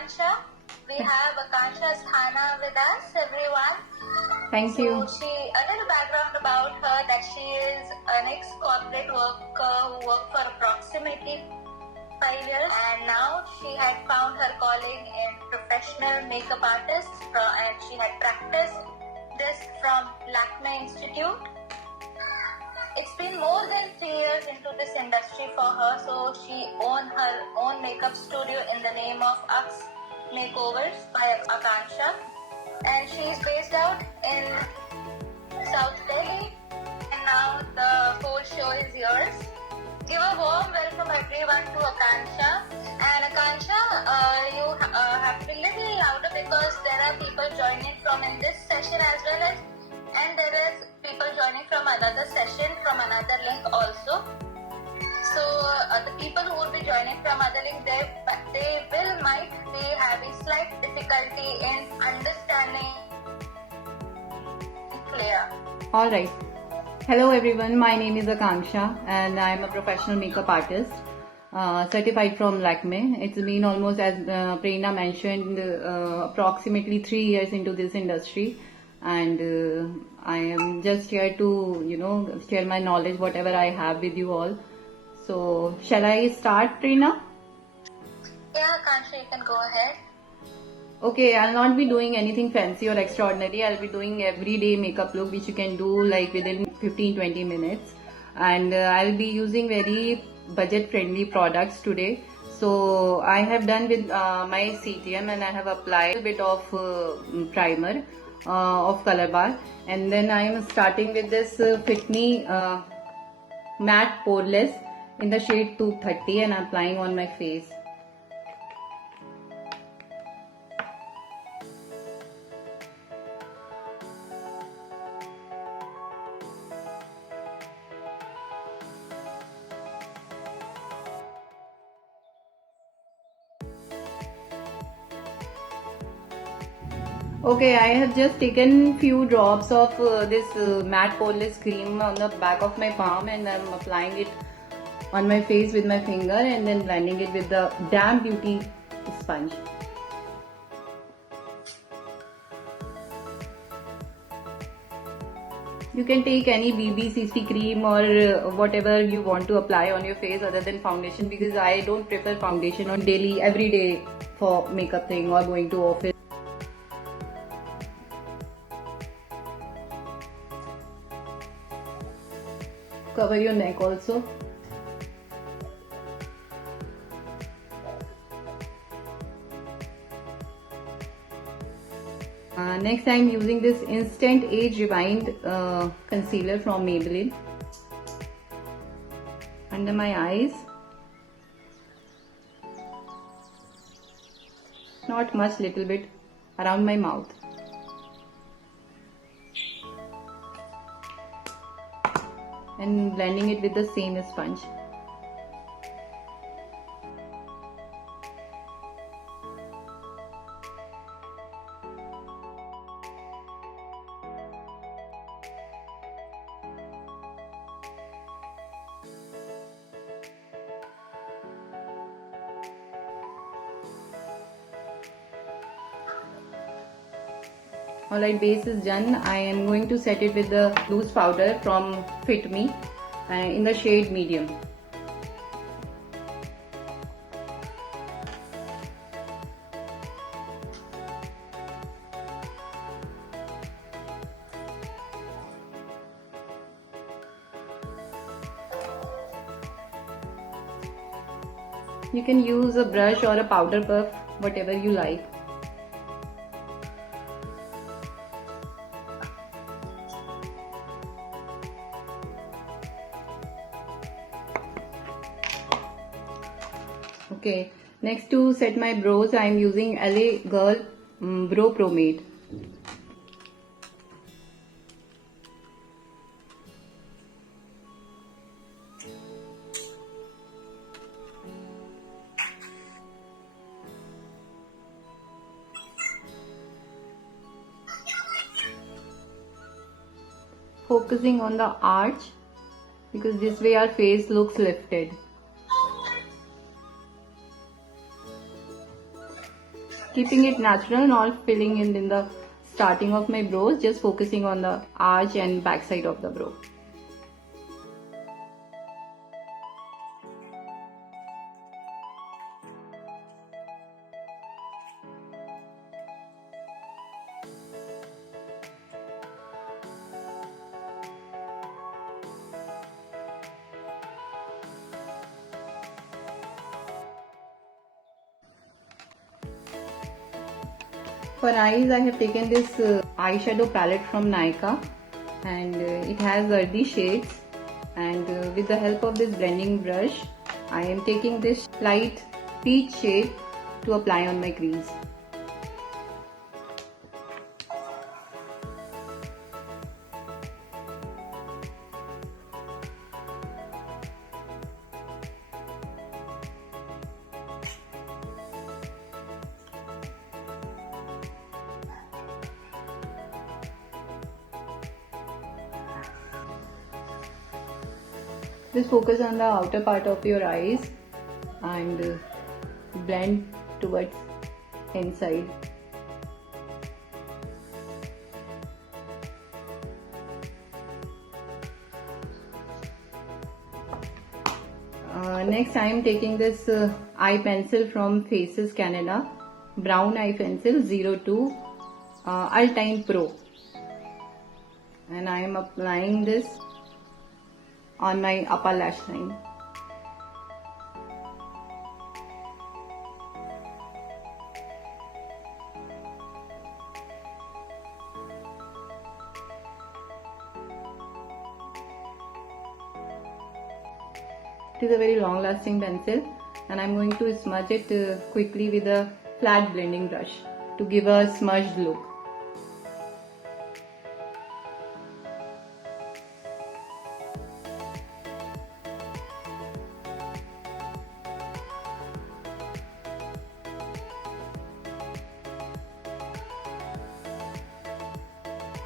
Akansha. We have Akansha Sthana with us, everyone. Thank you. So a little background about her, that she is an ex-corporate worker who worked for approximately 5 years, and now she had found her calling in professional makeup artist, and she had practiced this from Lakme Institute. It's been more than 3 years into this industry for her, so she owns her own makeup studio in the name of Aks Makeovers by Akansha, and she is based out in South Delhi, and now the whole show is yours. Give a warm welcome everyone to Akansha. And Akansha, you have to be a little louder because there are people joining from in this session as well as, and there is people joining from another session from another link also. So the people who will be joining from other link, they might be having slight difficulty in understanding clear. All right. Hello everyone, my name is Akansha and I am a professional makeup artist certified from Lakme. It's been almost, as Prerna mentioned, approximately 3 years into this industry, and I am just here to share my knowledge, whatever I have with you all. So shall I start, Prerna? Yeah, Akansha, you can go ahead. Okay, I'll not be doing anything fancy or extraordinary. I'll be doing everyday makeup look which you can do like within 15-20 minutes, and I'll be using very budget friendly products today. So I have done with my CTM, and I have applied a bit of primer of Color Bar, and then I am starting with this Fit Me matte poreless in the shade 230, and I'm applying on my face. Okay, I have just taken few drops of this matte poreless cream on the back of my palm, and I'm applying it on my face with my finger and then blending it with the Damn Beauty sponge. You can take any BB CC cream or whatever you want to apply on your face other than foundation, because I don't prefer foundation on daily, everyday for makeup thing or going to office. Cover your neck also. Next, I am using this Instant Age Rewind concealer from Maybelline under my eyes. Not much, little bit around my mouth. And blending it with the same sponge. Alright, base is done. I am going to set it with the loose powder from Fit Me in the shade medium. You can use a brush or a powder puff, whatever you like. Okay, next to set my brows, I am using LA Girl Brow Pomade. Focusing on the arch, because this way our face looks lifted. keeping it natural, not filling in the starting of my brows, just focusing on the arch and back side of the brow. For eyes, I have taken this eyeshadow palette from Nykaa, and it has earthy shades, and with the help of this blending brush, I am taking this light peach shade to apply on my crease. Just focus on the outer part of your eyes and blend towards inside. Next I am taking this eye pencil from Faces Canada, brown eye pencil 02 Ultime Pro, and I am applying this on my upper lash line. It is a very long lasting pencil, and I am going to smudge it quickly with a flat blending brush to give a smudged look.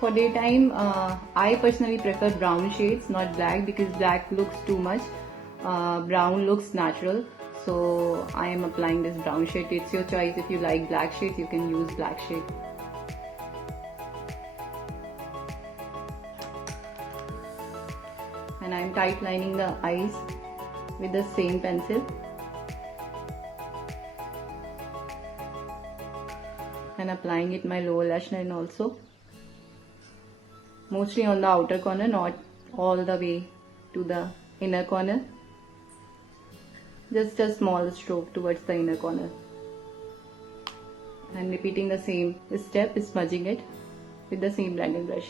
For daytime, I personally prefer brown shades, not black, because black looks too much. Brown looks natural, so I am applying this brown shade. It's your choice. If you like black shades, you can use black shade. And I am tight lining the eyes with the same pencil. And applying it my lower lash line also. Mostly on the outer corner, not all the way to the inner corner. Just a small stroke towards the inner corner. And repeating the same step, smudging it with the same blending brush.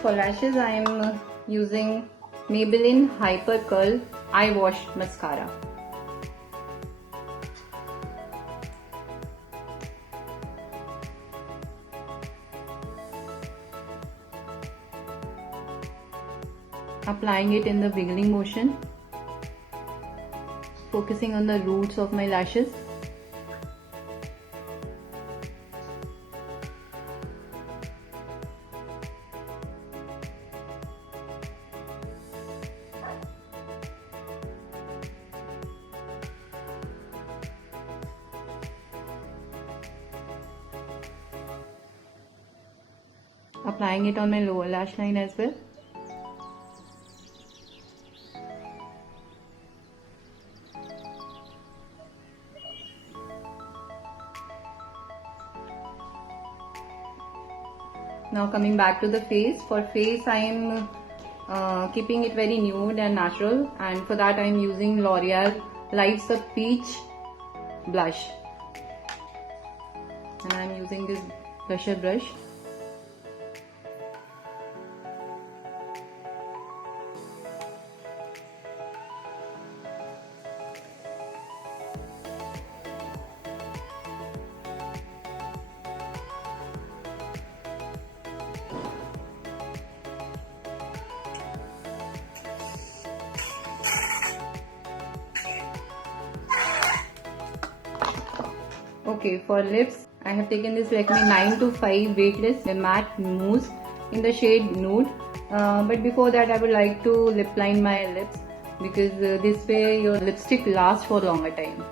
For lashes, I am using Maybelline Hyper Curl Eye Wash Mascara. Applying it in the wiggling motion, focusing on the roots of my lashes. Applying it on my lower lash line as well. Now coming back to the face. For face I am keeping it very nude and natural, and for that I am using L'Oreal Life's a Peach blush, and I am using this blusher brush. Okay, for lips, I have taken this Lakme 9 to 5 weightless matte mousse in the shade nude. But before that, I would like to lip line my lips, because this way your lipstick lasts for longer time.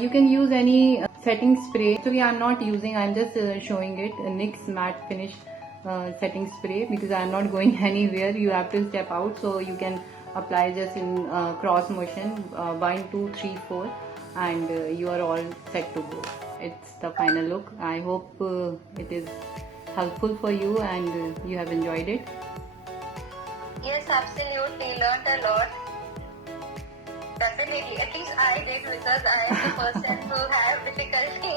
You can use any setting spray. Actually, I'm not using, I'm just showing it, a NYX matte finish setting spray, because I'm not going anywhere. You have to step out, so you can apply just in cross motion, 1, 2, 3, 4, and you are all set to go. It's the final look. I hope it is helpful for you and you have enjoyed it. Yes, absolutely. Learned a lot. Definitely. At least I did, because I am the person who have difficulty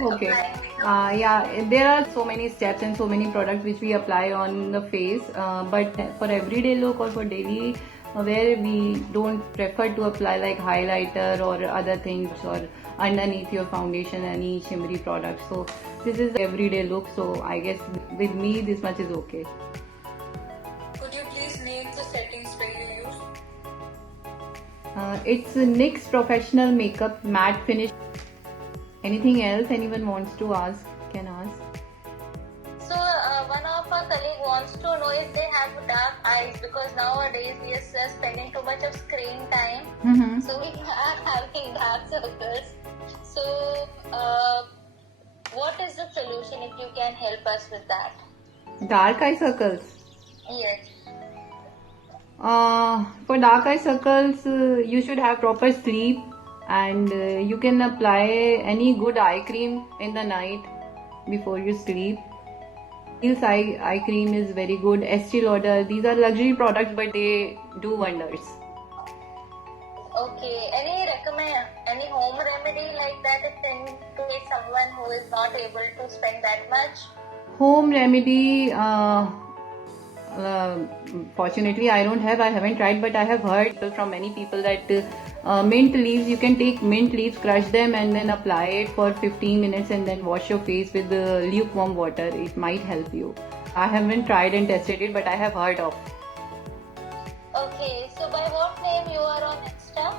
Okay. applying. Yeah, there are so many steps and so many products which we apply on the face, but for everyday look or for daily wear, we don't prefer to apply like highlighter or other things, or underneath your foundation any shimmery product. So this is the everyday look, so I guess with me this much is okay. Could you please name the setting spray you use? It's a NYX Professional Makeup Matte Finish. Anything else anyone wants to ask can ask. So, one of our colleague wants to know if they have dark eyes, because nowadays we are spending too much of screen time. Mm-hmm. So, we are having dark circles. So, what is the solution, if you can help us with that? Dark eye circles. Yes. For dark eye circles, you should have proper sleep, and you can apply any good eye cream in the night before you sleep. Kiehl's eye cream is very good. Estee Lauder, these are luxury products, but they do wonders. Okay. Any home remedy like that, if in case someone who is not able to spend that much? Home remedy, fortunately I haven't tried, but I have heard from many people that mint leaves, you can take mint leaves, crush them and then apply it for 15 minutes and then wash your face with lukewarm water. It might help you. I haven't tried and tested it, but I have heard of. Okay, so by what name you are on Insta?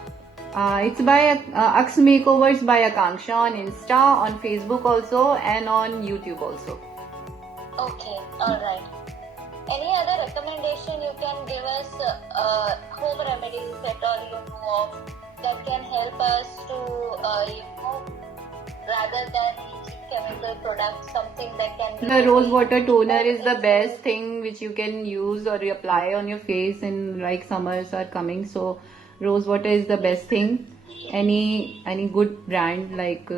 It's by Aks Makeovers by Akanksha on Insta, on Facebook also, and on YouTube also. Okay, alright. Any other recommendation you can give us, home remedies that all you know of, that can help us to, rather than chemical products, something that can be... The rose water toner is the best thing which you can use or apply on your face in, like, summers are coming, so rose water is the best thing. Any good brand, like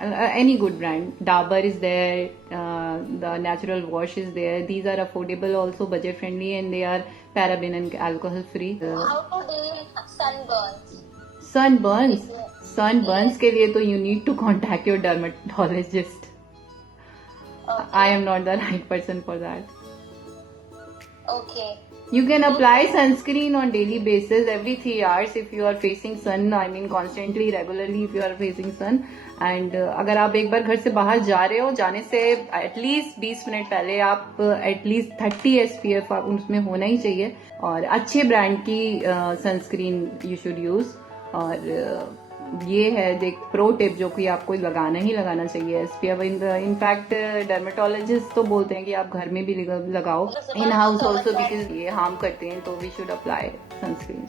any good brand. Dabur is there, the natural wash is there. These are affordable, also budget friendly, and they are paraben and alcohol free. How to deal sunburns? Sunburns के लिए तो you need to contact your dermatologist. Okay. I am not the right person for that. Okay. You can apply sunscreen on daily basis every 3 hours if you are facing sun. I mean constantly, regularly if you are facing sun. And अगर आप एक बार घर से बाहर जा रहे हो, जाने से एटलीस्ट 20 मिनट पहले आप एटलीस्ट 30 SPF आप उसमें होना ही चाहिए. और अच्छे ब्रांड की सनस्क्रीन यू शुड यूज. और ये है देख प्रो टिप जो कि आपको लगाना ही लगाना चाहिए SPF. इनफैक्ट डर्मेटोलॉजिस्ट तो बोलते हैं कि आप घर में भी लगाओ, इन हाउस ऑल्सो, बिकॉज ये हार्म करते हैं. तो we should apply sunscreen.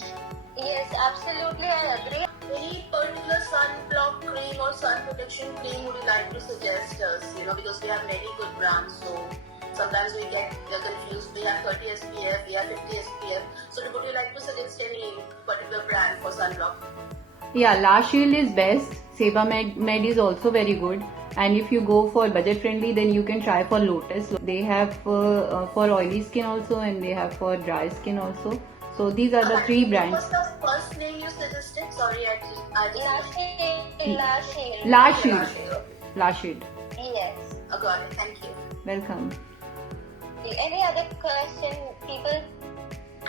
Yes, absolutely, I agree. Any particular sunblock cream or sun protection cream would you like to suggest us? You know, because we have many good brands, so sometimes we get confused. We have 30 SPF, we have 50 SPF. So would you like to suggest any particular brand for sunblock? Yeah, La Shield is best. Sebamed is also very good. And if you go for budget friendly, then you can try for Lotus. They have for oily skin also, and they have for dry skin also. So these are the 3 brands. What's the first name you suggested? Sorry, I just La Shield. La Shield. La Shield. Yes. got it. Thank you. Welcome. Any other question, people?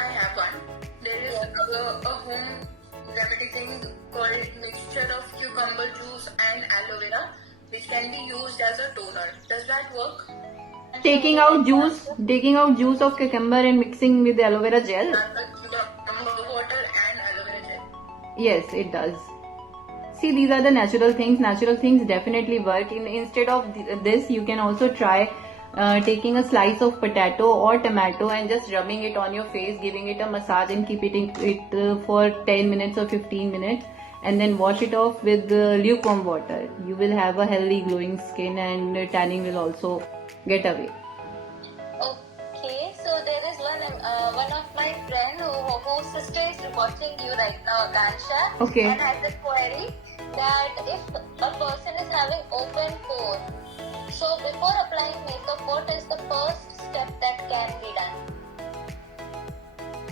I have one. There is a home remedy thing called mixture of cucumber juice and aloe vera, which can be used as a toner. Does that work? Taking out juice of cucumber and mixing with aloe vera gel. Cucumber water and aloe vera gel. Yes, it does. See, these are the natural things. Natural things definitely work. Instead of this, you can also try taking a slice of potato or tomato and just rubbing it on your face, giving it a massage and keeping it for 10 minutes or 15 minutes, and then wash it off with lukewarm water. You will have a healthy glowing skin, and tanning will also get away. Okay, so there is one of my friend whose sister is watching you right now, Akansha. Okay. And has a query that if a person is having open pore, so before applying makeup, what is the first step that can be done?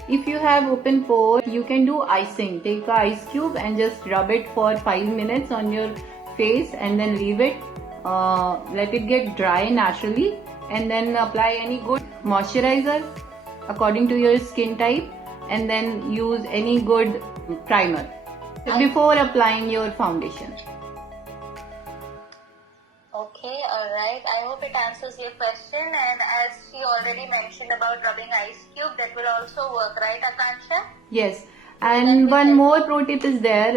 If you have open pore, you can do icing. Take a ice cube and just rub it for 5 minutes on your face and then leave it. Let it get dry naturally, and then apply any good moisturizer according to your skin type, and then use any good primer before applying your foundation. Okay, alright. I hope it answers your question. And as she already mentioned about rubbing ice cube, that will also work, right, Akansha? Yes. And one more pro tip is there,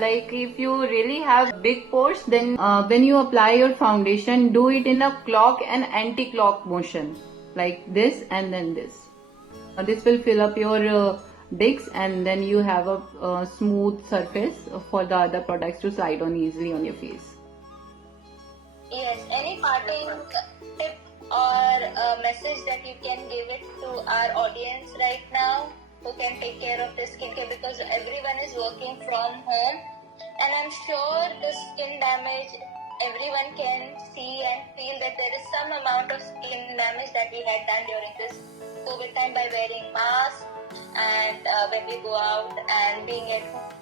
like if you really have big pores, then when you apply your foundation, do it in a clock and anti-clock motion, like this and then this. This will fill up your digs, and then you have a smooth surface for the other products to slide on easily on your face. Yes, any parting tip or a message that you can give it to our audience right now who can take care of their skincare, because everyone is working from home, and I'm sure the skin damage, everyone can see and feel that there is some amount of skin damage that we had done during this COVID time by wearing masks and when we go out and being at home.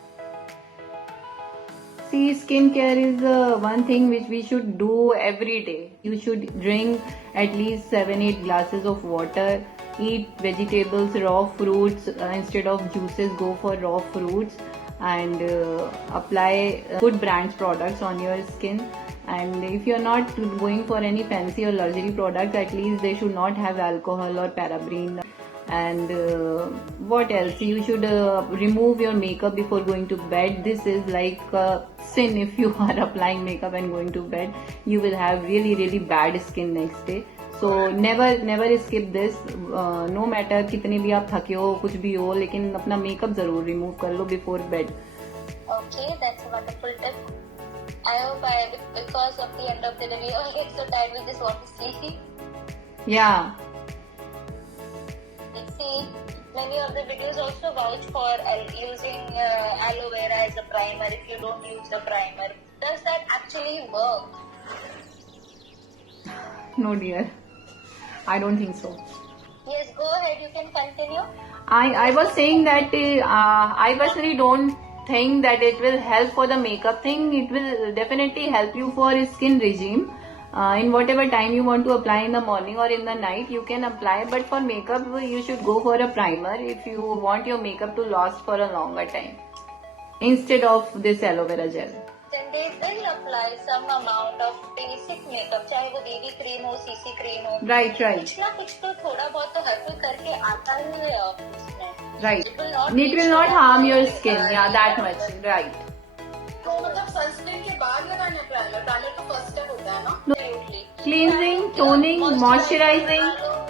See, skincare is one thing which we should do every day. You should drink at least 7-8 glasses of water. Eat vegetables, raw fruits. Instead of juices, go for raw fruits. And apply good brands products on your skin. And if you're not going for any fancy or luxury products, at least they should not have alcohol or paraben. And what else? You should remove your makeup before going to bed. This is like a sin. If you are applying makeup and going to bed, you will have really bad skin next day. So never skip this. No matter कितने भी आप थके हो, कुछ भी हो, लेकिन अपना मेकअप जरूर remove कर लो before bed. Okay, that's a wonderful tip. I hope because of the end of the day, we all get so tired, we just want to sleep. Yeah. See, many of the videos also vouch for using aloe vera as a primer if you don't use the primer. Does that actually work? No dear, I don't think so. Yes, go ahead, you can continue. I was saying that I personally don't think that it will help for the makeup thing. It will definitely help you for skin regime. in whatever time you want to apply, in the morning or in the night, you can apply. But for makeup, you should go for a primer if you want your makeup to last for a longer time, instead of this aloe vera gel. Then they will apply some amount of basic makeup, चाहे वो BB cream हो, CC cream हो. Right. कुछ ना कुछ तो थोड़ा बहुत तो हर कोई करके आता ही है उसमें. Right. It will not harm your skin. Yeah, that much. Right. तो मतलब सनस्क्रीन के बाद लगाना है प्राइमर. प्राइमर तो फर्स्ट स्टेप होता है ना. Absolutely. Cleansing, toning, moisturizing,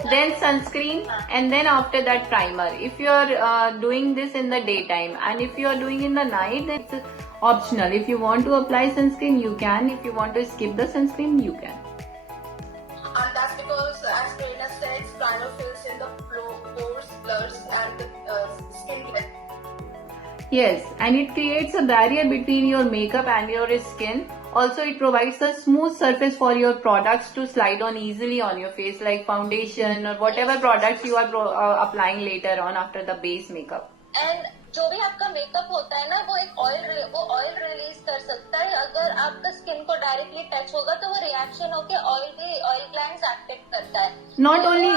then sunscreen, and then after that primer. If you are doing this in the daytime, and if you are doing in the night, then it's optional. If you want to apply sunscreen, you can. If you want to skip the sunscreen, you can. And that's because, as Prerna said, primer fills in the pores, blurs, and the skin gets. Yes, and it creates a barrier between your makeup and your skin. Also, it provides a smooth surface for your products to slide on easily on your face, like foundation or whatever products you are applying later on after the base makeup. And जो भी आपका makeup होता है ना, वो एक oil release कर सकता है. अगर आपका स्किन को डायरेक्टली टच होगा तो वो रिएक्शन होके ऑयल ग्लैंड्स एक्टिव करता है. Not only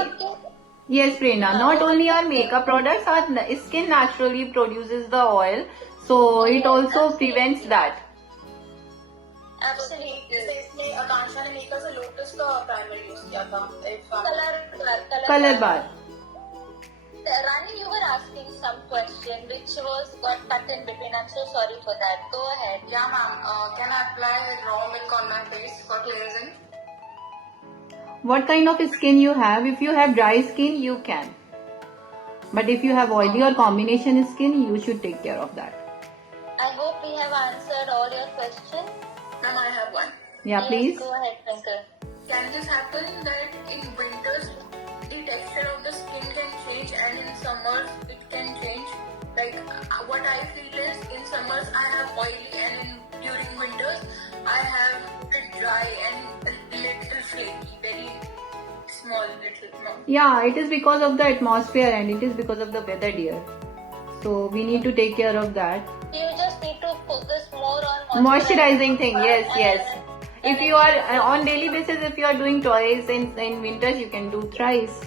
yes, Prerna, not only our makeup products, our skin naturally produces the oil, so it also prevents that. Absolutely. जैसे इसमें आकांक्षा ने मेकअप से लोटस का प्राइमर यूज किया था. Color bar. Rani, you were asking some question which got cut in between. I'm so sorry for that. Go ahead. Yeah, ma'am. Can I apply raw milk on my face for cleansing? What kind of skin you have? If you have dry skin, you can. But if you have oily or combination skin, you should take care of that. I hope we have answered all your questions. Ma'am, I have one. Yeah, Yes, please. go ahead, Twinkle. Can this happen that in winters the texture of the skin can change and in summers it can change? Like what I feel is in summers I have oily and during winters I have it dry and a little flaky, very small little. No. Yeah, it is because of the atmosphere and it is because of the weather, dear. So we need to take care of that. You just need to focus more on Moisturizing thing, yes. If you are on daily basis, if you are doing twice in winters, you can do thrice.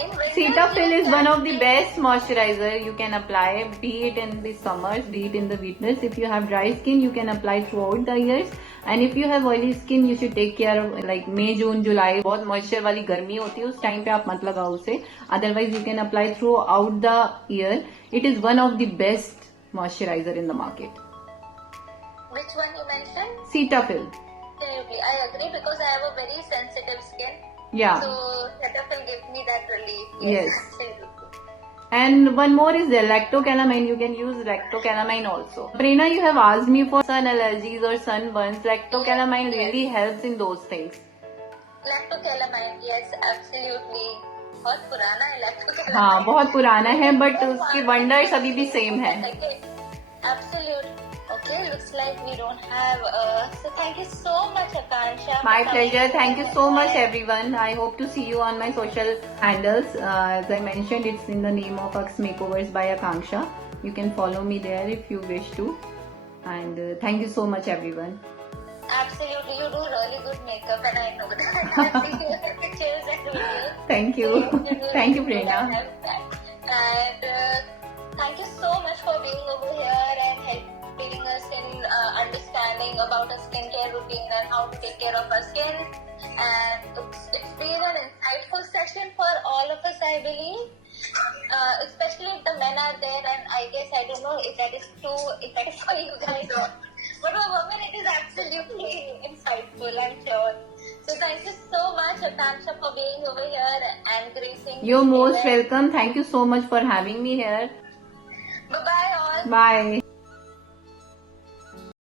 In winters, Cetaphil you is can one of the best moisturizer you can apply, be it in the summers, be it in the winters. If you have dry skin, you can apply throughout the years. And if you have oily skin, you should take care of like May, June, July. बहुत moisture वाली गर्मी होती है, उस time पे आप मत लगाओ उसे. Otherwise, you can apply throughout the year. It is one of the best moisturizer in the market. Which one you mentioned? Cetaphil. Absolutely, I agree because I have a very sensitive skin. Yeah. So Cetaphil gives me that relief. Yes. Absolutely. And one more is the lactocalamine. You can use lactocalamine also. Prerna, you have asked me for sun allergies or sunburns. Lactocalamine really helps in those things. Lactocalamine, yes, absolutely. बहुत पुराना है lactocalamine. हाँ, बहुत पुराना है, but उसकी wonders अभी भी same है. Absolutely. Okay, looks like we don't have. So thank you so much, Akansha. My pleasure. Thank you so much, everyone. I hope to see you on my social handles. As I mentioned, it's in the name of Aks Makeovers by Akanksha. You can follow me there if you wish to. And thank you so much, everyone. Absolutely, you do really good makeup, and I know that. I've seen your pictures and videos. Thank you. Thank you, Prerna. And thank you so much for being over here and helping us in understanding about our skincare routine and how to take care of our skin. And it's been an insightful session for all of us, I believe. Especially if the men are there, and I guess I don't know if that is for you guys. But for women, it is absolutely insightful, I'm sure. So thank you so much, Akansha, for being over here and gracing. You're most welcome. Thank you so much for having me here. Bye-bye all. Bye.